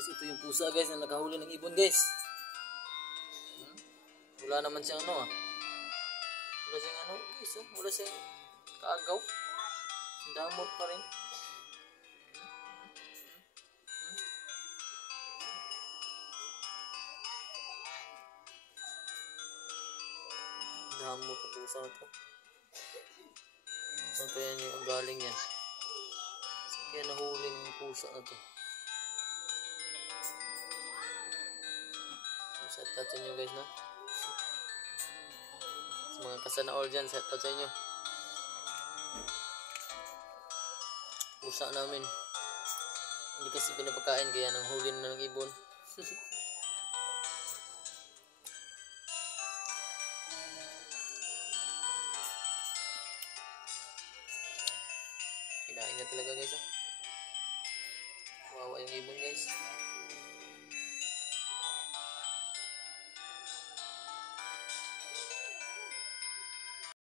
guys, ito yung pusa guys na nakahuli ng ibon guys. Wala naman siyang ano ah. Wala siyang ano guys oh. Wala siyang kaagaw. Damot pa rin. Damot ang pusa na to. Saan kaya niya ang galing yan? Saan kaya nahuli ng pusa na to? Set out sa inyo guys no? Sa mga kasana all dyan, set out sa inyo. Pusa namin. Hindi kasi pinapakain kaya nang huli na ng ibon. Kinain niya talaga guys. Kawawa yung ibon guys.